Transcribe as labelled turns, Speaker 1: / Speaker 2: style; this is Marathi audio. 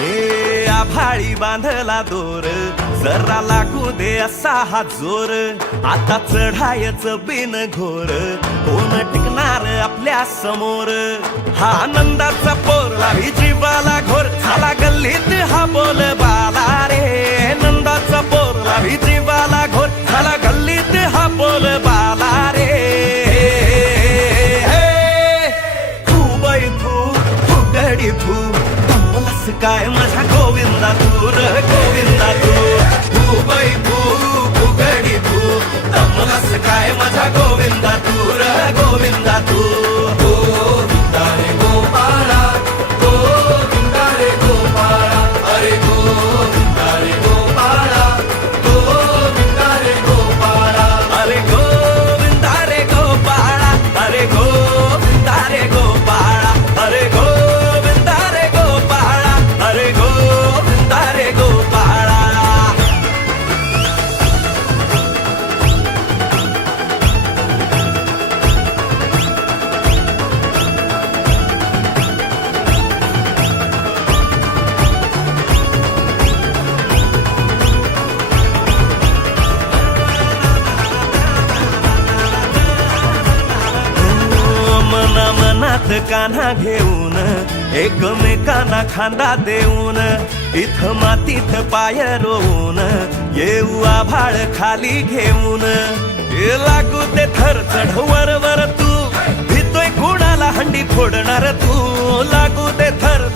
Speaker 1: ए आभाळी बांधला दोर. जरा लागू दे असा हा जोर. आता चढायच बिन घोर. कोण टिकणार आपल्यासमोर? हा आनंदाचा पोरला ही जीवाला घोर. झाला गल्लीत हा बोल बाला रे. नंदाचा पोरला ही जीवाला घोर. झाला गल्लीत हा बोल बाला रे. खूप बाई फू फुगडी फू काय माझा गोविंद? हात कान्हा घेऊन एकमेकांना खांदा देऊन इथं मातीत पाय रोवून येऊ आभाळ खाली घेऊन. लागू ते थर चढवर वर तू भितोय कुणाला हंडी फोडणार तू लागू ते थर